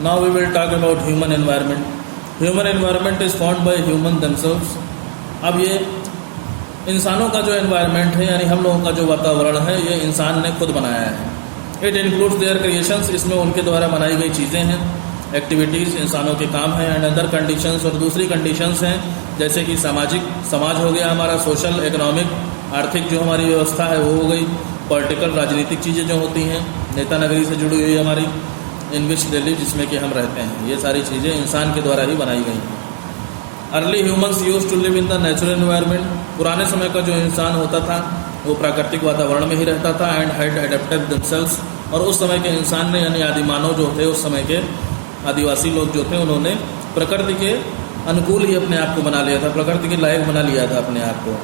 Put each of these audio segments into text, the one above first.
Now we will talk about human environment. Human environment is formed by human themselves. अब ये इंसानों का जो एनवायरनमेंट है यानी हम लोगों का जो वातावरण है ये इंसान ने खुद बनाया है. इट इंक्लूड्स देयर क्रिएशंस, इसमें उनके द्वारा बनाई गई चीज़ें हैं, एक्टिविटीज़ इंसानों के काम हैं, एंड अदर कंडीशंस, और दूसरी कंडीशंस हैं जैसे कि समाज हो गया हमारा, सोशल, इकोनॉमिक, आर्थिक जो हमारी व्यवस्था है वो हो गई, पॉलिटिकल, राजनीतिक चीज़ें जो होती हैं, नेता नगरी से जुड़ी हुई हमारी, इन विच दिल्ली जिसमें कि हम रहते हैं, ये सारी चीज़ें इंसान के द्वारा ही बनाई गई हैं. Early humans use to live in the natural environment. पुराने समय का जो इंसान होता था वो प्राकृतिक वातावरण में ही रहता था, एंड हैड एडेप्टेड देमसेल्व्स, और उस समय के इंसान ने यानी आदिमानव जो थे, उस समय के आदिवासी लोग जो थे, उन्होंने प्रकृति के अनुकूल ही अपने आप को बना लिया था, प्रकृति के लायक बना लिया था अपने आप को.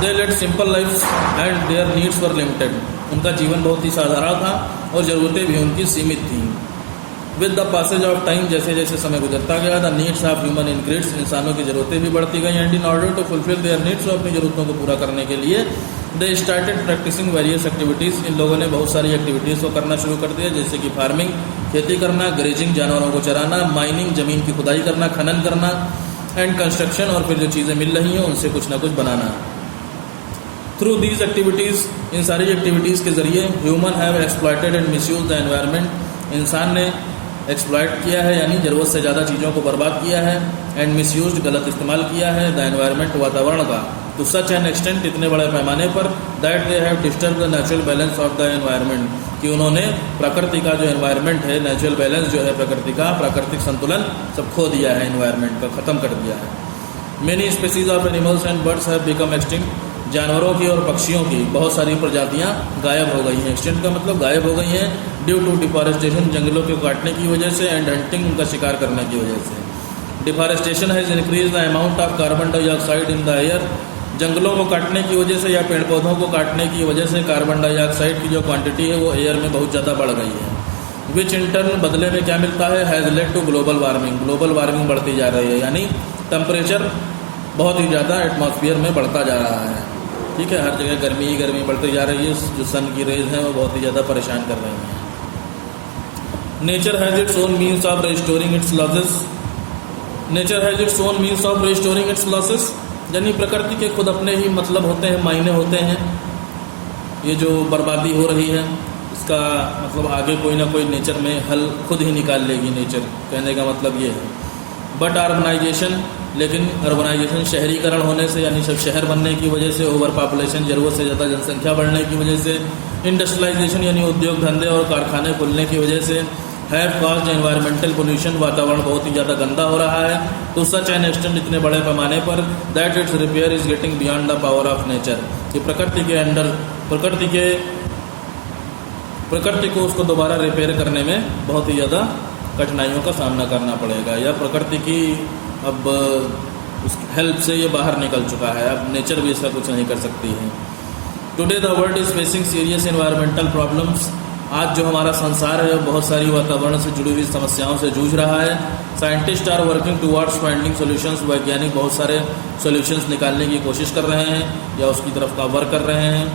They led simple life and their needs were limited. उनका जीवन बहुत ही साधारण था और ज़रूरतें भी उनकी सीमित थीं. With the passage of time, जैसे जैसे समय गुजरता गया, the needs of human increase, इंसानों की ज़रूरतें भी बढ़ती गई. And in order to fulfil their needs, अपनी ज़रूरतों को पूरा करने के लिए they started practising various activities. इन लोगों ने बहुत सारी एक्टिविटीज़ को करना शुरू कर दिया, जैसे कि फार्मिंग, खेती करना, ग्रेजिंग, जानवरों को चराना, माइनिंग, ज़मीन की खुदाई करना, खनन करना, एंड कंस्ट्रक्शन, और फिर जो चीज़ें मिल रही हैं उनसे कुछ ना कुछ बनाना. थ्रू दीज एक्टिविटीज़, इन सारी एक्टिविटीज़ के ज़रिए human have exploited and misuse the environment. इंसान ने एक्सप्लॉयट किया है यानी ज़रूरत से ज़्यादा चीज़ों को बर्बाद किया है, एंड मिसयूज, गलत इस्तेमाल किया है, द एनवायरनमेंट, वातावरण का, टू सच एन एक्सटेंट, इतने बड़े पैमाने पर, that they have disturb the natural balance of the environment, कि उन्होंने प्रकृति का जो एनवायरनमेंट है, नेचुरल बैलेंस जो है प्रकृति का, प्राकृतिक संतुलन सब खो दिया है, एनवायरनमेंट का ख़त्म कर दिया है. Many species of animals and birds have become extinct. जानवरों की और पक्षियों की बहुत सारी प्रजातियां गायब हो गई हैं. एक्सटेंट का मतलब गायब हो गई हैं, ड्यू टू डिफॉरेस्टेशन, जंगलों के काटने की वजह से, एंड हंटिंग, उनका शिकार करने की वजह से. Deforestation has increase the amount of carbon dioxide in the air. जंगलों को काटने की वजह से या पेड़ पौधों को काटने की वजह से कार्बन डाइऑक्साइड की जो क्वांटिटी है वो एयर में बहुत ज़्यादा बढ़ गई है. विच इंटर्न, बदले में क्या मिलता है, has led to global warming. Global warming बढ़ती जा रही है यानी टेम्परेचर बहुत ही ज़्यादा एटमॉस्फेयर में बढ़ता जा रहा है. ठीक है, हर जगह गर्मी ही गर्मी बढ़ती जा रही है. जो सन की रेज हैं वो बहुत ही ज़्यादा परेशान कर रही हैं. Nature has its own means of restoring it's losses. Nature has its own means of restoring it's losses, यानी प्रकृति के खुद अपने ही मतलब होते हैं, मायने होते हैं. ये जो बर्बादी हो रही है इसका मतलब आगे कोई ना कोई नेचर में हल खुद ही निकाल लेगी नेचर, कहने का मतलब ये है. बट अर्बनाइजेशन, लेकिन अर्बनाइजेशन, शहरीकरण होने से यानी सब शहर बनने की वजह से, ओवर पॉपुलेशन, ज़रूरत से ज़्यादा जनसंख्या बढ़ने की वजह से, इंडस्ट्रियलाइजेशन यानी उद्योग धंधे और कारखाने खुलने की वजह से, हैव कॉज्ड एनवायरमेंटल पोल्यूशन, वातावरण बहुत ही ज़्यादा गंदा हो रहा है. तो सच एन एक्सटेंट, इतने बड़े पैमाने पर, that it's repair is getting beyond the power of nature, कि प्रकृति के अंडर, प्रकृति को उसको दोबारा रिपेयर करने में बहुत ही ज़्यादा कठिनाइयों का सामना करना पड़ेगा, या प्रकृति की अब उस हेल्प से ये बाहर निकल चुका है. अब नेचर भी इसका कुछ नहीं कर सकती है. Today the world is facing serious environmental problems. आज जो हमारा संसार है बहुत सारी वातावरण से जुड़ी हुई समस्याओं से जूझ रहा है. Scientist are working towards finding solutions. वैज्ञानिक बहुत सारे सॉल्यूशंस निकालने की कोशिश कर रहे हैं या उसकी तरफ का वर्क कर रहे हैं.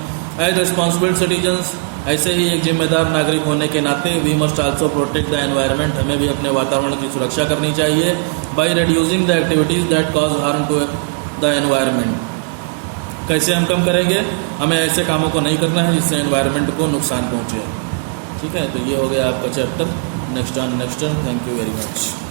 एज रिस्पॉन्सिबल सिटीजन्स, ऐसे ही एक जिम्मेदार नागरिक होने के नाते, we must also protect the environment, हमें भी अपने वातावरण की सुरक्षा करनी चाहिए. By reducing the activities that cause harm to the environment. कैसे हम कम करेंगे, हमें ऐसे कामों को नहीं करना है जिससे एनवायरनमेंट को नुकसान पहुँचे. ठीक है, तो ये हो गया आपका chapter. Next on next. Thank you very much.